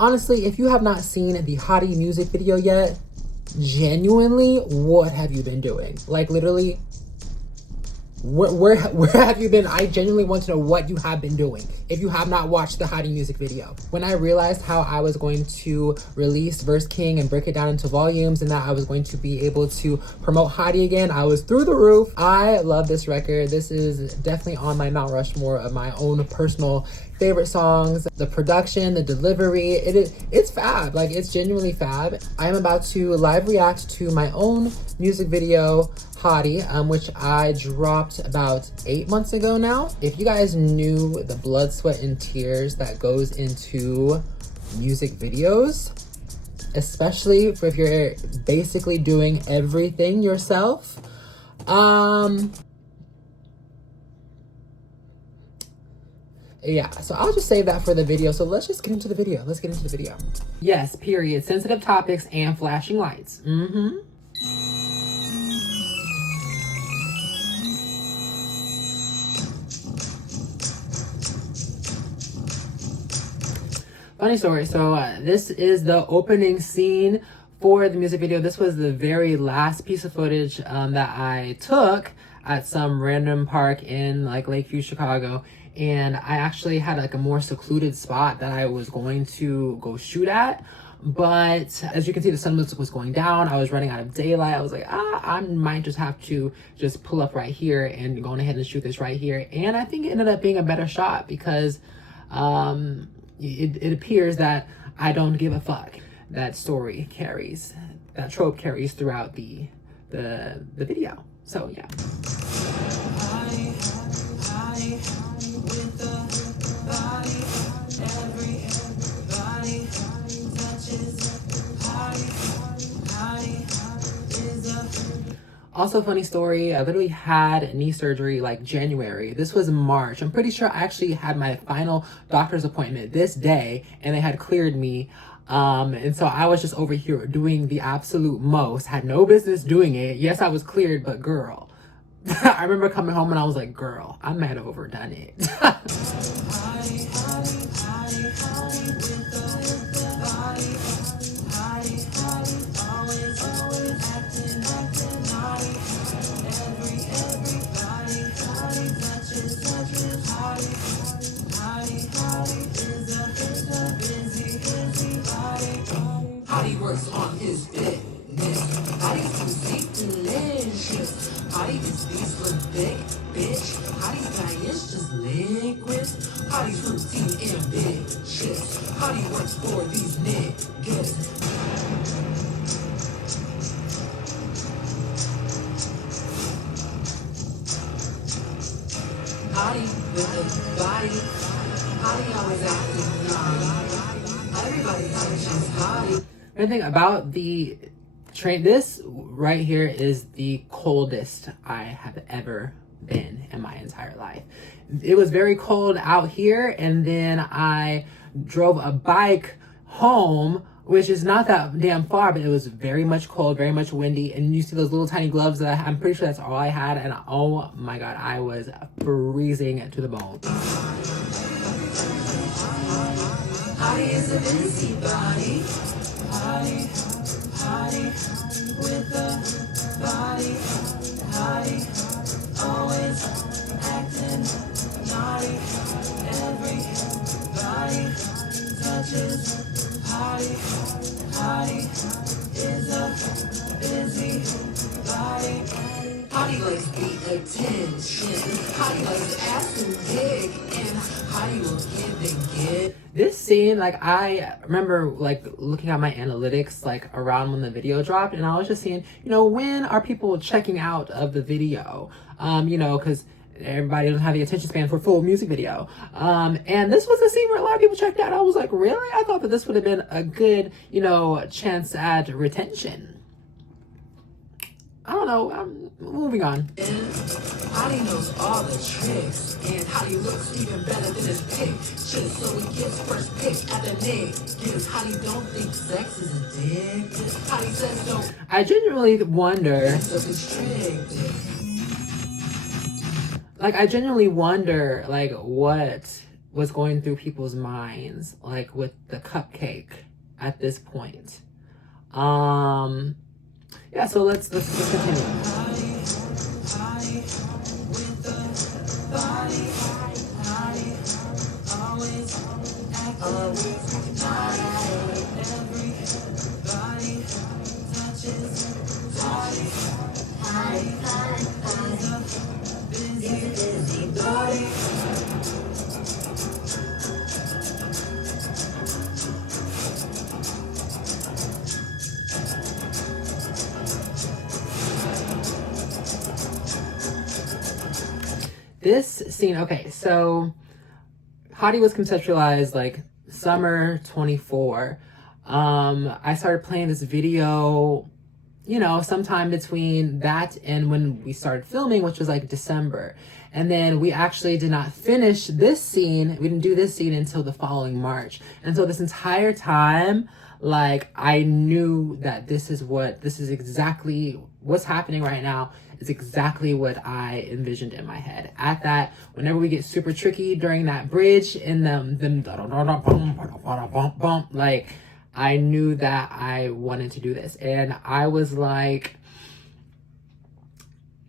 Honestly, if you have not seen the Hottie music video yet, genuinely, what have you been doing? Like, literally, where have you been? I genuinely want to know what you have been doing if you have not watched the Hottie music video. When I realized how I was going to release Verse King and break it down into volumes and that I was going to be able to promote Hottie again, I was through the roof. I love this record. This is definitely on my Mount Rushmore of my own personal favorite songs. The production, the delivery, it's fab. Like, it's genuinely fab. I am about to live react to my own music video, Hottie, which I dropped about 8 months ago now. If you guys knew the blood, sweat, and tears that goes into music videos, especially if you're basically doing everything yourself, yeah, so I'll just save that for the video. So let's just get into the video. Let's get into the video. Yes, period. Sensitive topics and flashing lights. Funny story. So this is the opening scene for the music video. This was the very last piece of footage that I took at some random park in like Lakeview, Chicago. And I actually had like a more secluded spot that I was going to go shoot at. But as you can see, the sun was going down. I was running out of daylight. I was like, I might just have to just pull up right here and go ahead and shoot this right here. And I think it ended up being a better shot because it appears that I don't give a fuck. That story carries, that trope carries throughout the video. So yeah. Also, funny story, I literally had knee surgery like January. This was March. I'm pretty sure I actually had my final doctor's appointment this day and they had cleared me. And so I was just over here doing the absolute most. Had no business doing it. Yes, I was cleared, but girl. I remember coming home and I was like, girl, I might have overdone it. Hottie works on his fitness. Hottie's music delicious. Hottie gets these for thick, bitch. Hottie's diet's just liquid. Hottie's routine ambitious. Hottie works for these niggas. Hottie with the body. Hottie always acting naughty. Everybody thinks she's Hottie. One thing about the train, this right here is the coldest I have ever been in my entire life. It was very cold out here, and then I drove a bike home, which is not that damn far, but it was very much cold, very much windy, and you see those little tiny gloves that I'm pretty sure that's all I had, and oh my god, I was freezing to the bone. Hottie is a busybody. Hottie with the body. Hottie always acting naughty. Everybody touches Hottie is a busybody. Hottie likes the attention. Hottie likes ass and dick. And Hottie will give and give. This scene, like, I remember like looking at my analytics like around when the video dropped, and I was just seeing, you know, when are people checking out of the video? You know, because everybody doesn't have the attention span for a full music video. And this was a scene where a lot of people checked out. I was like, really? I thought that this would have been a good, you know, chance at retention. I don't know. I'm moving on. Hottie knows all the tricks, and Hottie looks even better than his pick. Shit, so he gets first pick at the niggas. Hottie don't think sex is addictive. Hottie says don't. I genuinely wonder. Like, I genuinely wonder, like, what was going through people's minds, like with the cupcake at this point. Yeah, so let's continue. This scene, okay, so Hottie was conceptualized like summer 24. I started playing this video, you know, sometime between that and when we started filming, which was like December. And then we actually did not finish this scene. We didn't do this scene until the following March. And so this entire time, like, I knew that this is exactly what's happening right now, is exactly what I envisioned in my head. At that, whenever we get super tricky during that bridge and like, I knew that I wanted to do this. And I was like,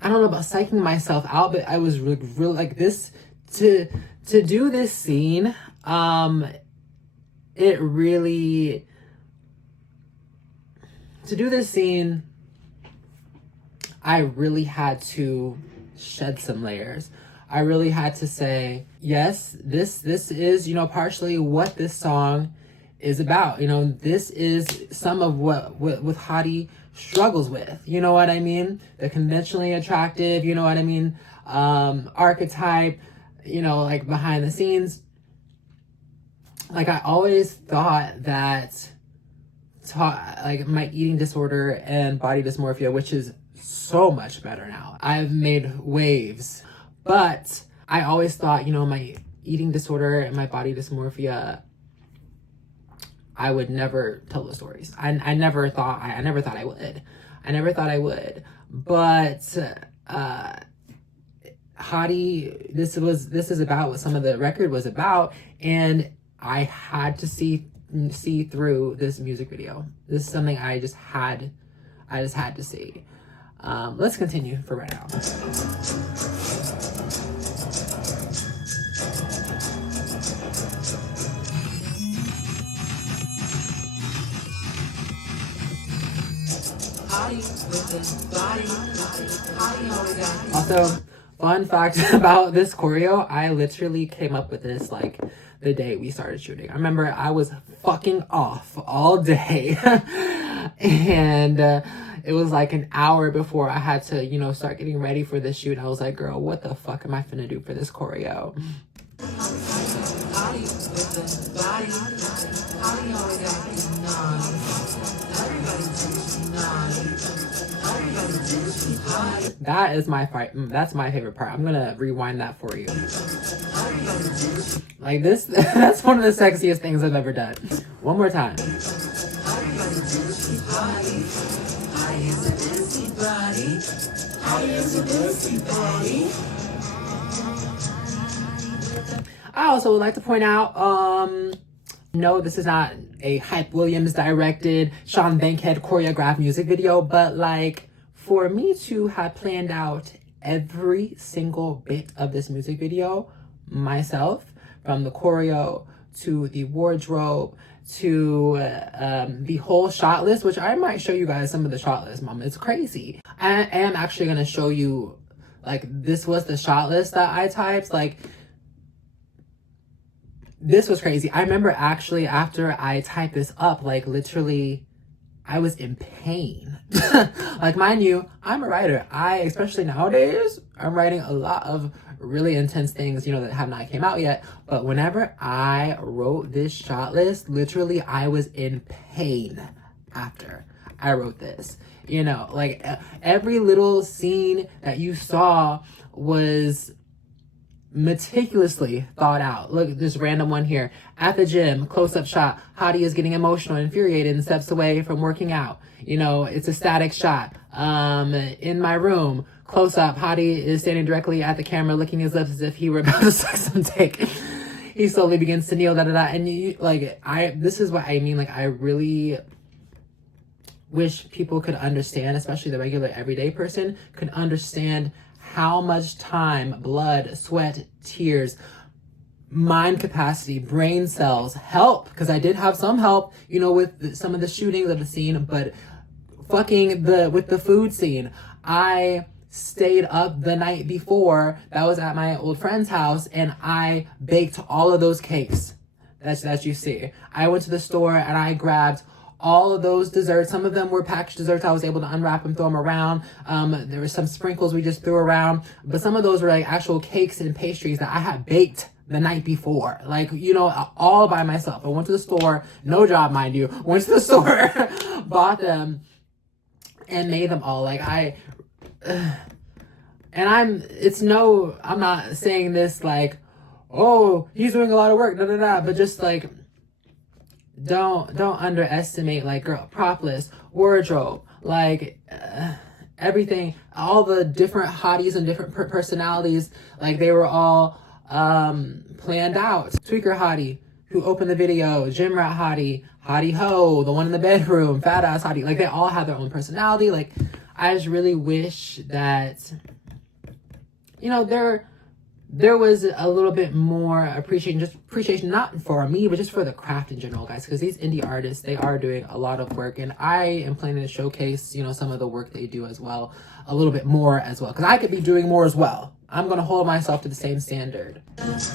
I don't know about psyching myself out, but I was really like this to do this scene. It really, to do this scene, I really had to shed some layers. I really had to say, yes, this is, you know, partially what this song is about. You know, this is some of what Hottie struggles with. You know what I mean? The conventionally attractive, you know what I mean? Archetype, you know, like behind the scenes. Like, I always thought that like my eating disorder and body dysmorphia, which is so much better now. I've made waves, but I always thought, you know, my eating disorder and my body dysmorphia, I would never tell the stories. I never thought I would. I never thought I would. But Hottie, this is about what some of the record was about, and I had to see through this music video. This is something I just had to see. Let's continue for right now. Also, fun fact about this choreo, I literally came up with this like the day we started shooting. I remember I was fucking off all day and it was like an hour before I had to, you know, start getting ready for this shoot. I was like, girl, what the fuck am I finna do for this choreo? That is my fight. That's my favorite part. I'm gonna rewind that for you. Like this, that's one of the sexiest things I've ever done. One more time. I also would like to point out, no, this is not a Hype Williams directed, Sean Bankhead choreographed music video, but like, for me to have planned out every single bit of this music video myself, from the choreo to the wardrobe to the whole shot list, which I might show you guys some of the shot list, mom. It's crazy. I am actually gonna show you, like, this was the shot list that I typed. Like, this was crazy. I remember actually after I typed this up, like, literally, I was in pain. Like, mind you, I'm a writer. Especially nowadays, I'm writing a lot of really intense things, you know, that have not came out yet. But whenever I wrote this shot list, literally, I was in pain after I wrote this. You know, like, every little scene that you saw was meticulously thought out. Look at this random one here. At the gym, close-up shot. Hottie is getting emotional and infuriated and steps away from working out. You know, it's a static shot. In my room, close-up. Hottie is standing directly at the camera, looking as if he were about to suck some dick. he slowly begins to kneel, and you, like, this is what I mean, like, I really wish people could understand, especially the regular everyday person, could understand how much time, blood, sweat, tears, mind capacity, brain cells, help, because I did have some help, you know, with some of the shootings of the scene, but with the food scene, I stayed up the night before. That was at my old friend's house, and I baked all of those cakes that you see. I went to the store and I grabbed all of those desserts. Some of them were packaged desserts. I was able to unwrap and throw them around. There were some sprinkles we just threw around, but some of those were like actual cakes and pastries that I had baked the night before, like, you know, all by myself. I went to the store, no job, mind you, went to the store, bought them, and made them all. Like, I'm not saying this like, oh, he's doing a lot of work, but just like, don't underestimate, like, girl, prop list, wardrobe, like, everything, all the different hotties and different personalities, like, they were all planned out. Tweaker Hottie, who opened the video, Gym Rat Hottie, Hottie Ho, the one in the bedroom, Fat Ass Hottie, like, they all have their own personality. Like, I just really wish that, you know, there was a little bit more appreciation, not for me, but just for the craft in general, guys, because these indie artists, they are doing a lot of work, and I am planning to showcase, you know, some of the work they do as well, a little bit more as well, because I could be doing more as well. I'm going to hold myself to the same standard. It's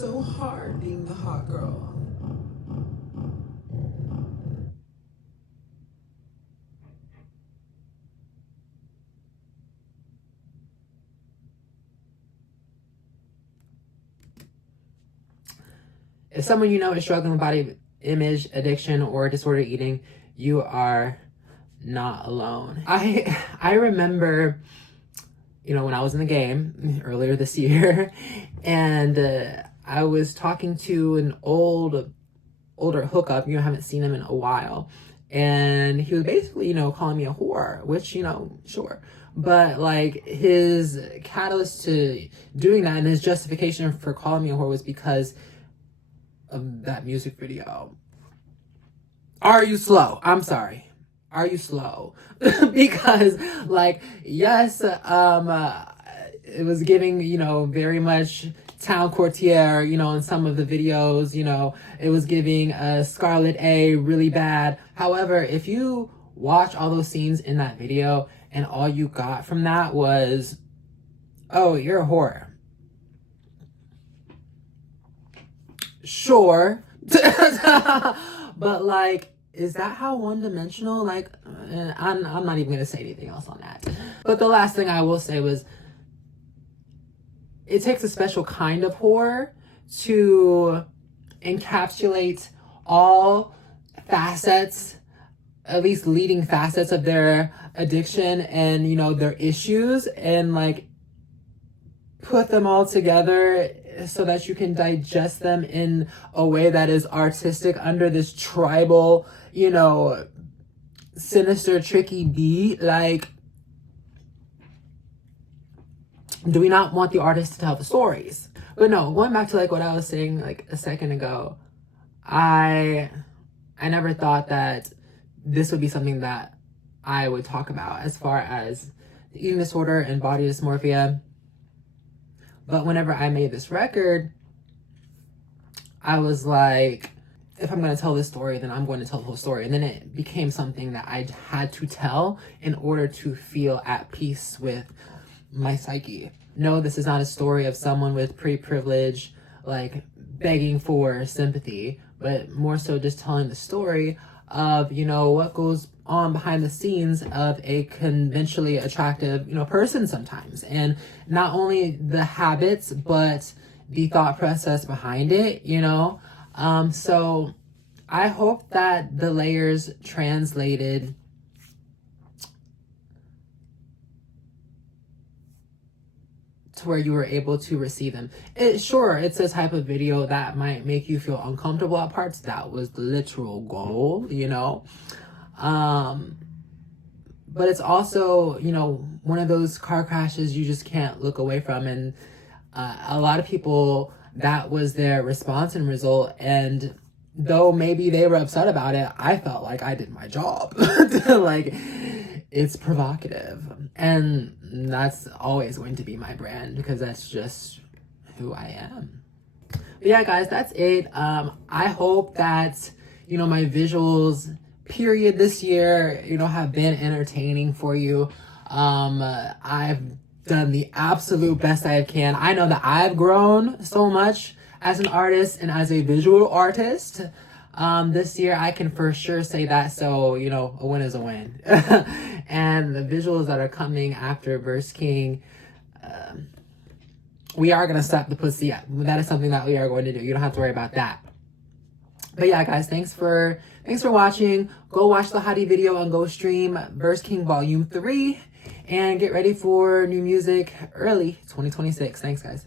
so hard being the hot girl. If someone you know is struggling with body image, addiction, or disordered eating, you are not alone. I remember, you know, when I was in the game earlier this year, and I was talking to an older hookup, you know, I haven't seen him in a while, and he was basically, you know, calling me a whore, which, you know, sure. But, like, his catalyst to doing that and his justification for calling me a whore was because of that music video. Are you slow? I'm sorry. Are you slow? Because, like, yes, it was giving, you know, very much town courtier, you know, in some of the videos, you know, it was giving Scarlet A really bad. However, if you watch all those scenes in that video and all you got from that was, oh, you're a whore. Sure. But, like, is that how one-dimensional? Like, I'm not even gonna say anything else on that. But the last thing I will say was, it takes a special kind of horror to encapsulate all facets, at least leading facets of their addiction and, you know, their issues, and, like, put them all together so that you can digest them in a way that is artistic under this tribal, you know, sinister, tricky beat. Like, do we not want the artist to tell the stories? But no, going back to, like, what I was saying, like, a second ago, I never thought that this would be something that I would talk about as far as the eating disorder and body dysmorphia. But whenever I made this record, I was like, if I'm going to tell this story, then I'm going to tell the whole story. And then it became something that I had to tell in order to feel at peace with my psyche. No, this is not a story of someone with pre-privilege, like, begging for sympathy, but more so just telling the story of, you know, what goes on behind the scenes of a conventionally attractive, you know, person sometimes. And not only the habits, but the thought process behind it, you know? So I hope that the layers translated to where you were able to receive them. Sure, it's a type of video that might make you feel uncomfortable at parts. That was the literal goal, you know? but it's also, you know, one of those car crashes you just can't look away from. And a lot of people, that was their response and result. And though maybe they were upset about it, I felt like I did my job. Like, it's provocative. And that's always going to be my brand, because that's just who I am. But yeah, guys, that's it. I hope that, you know, my visuals period this year, you know, have been entertaining for you. I've done the absolute best I can. I know that I've grown so much as an artist and as a visual artist this year. I can for sure say that. So, you know, a win is a win. And the visuals that are coming after Verse King, we are going to slap the pussy. That is something that we are going to do. You don't have to worry about that. But yeah, guys, thanks for watching. Go watch the Hottie video and go stream Verse King Volume 3 and get ready for new music early 2026. Thanks, guys.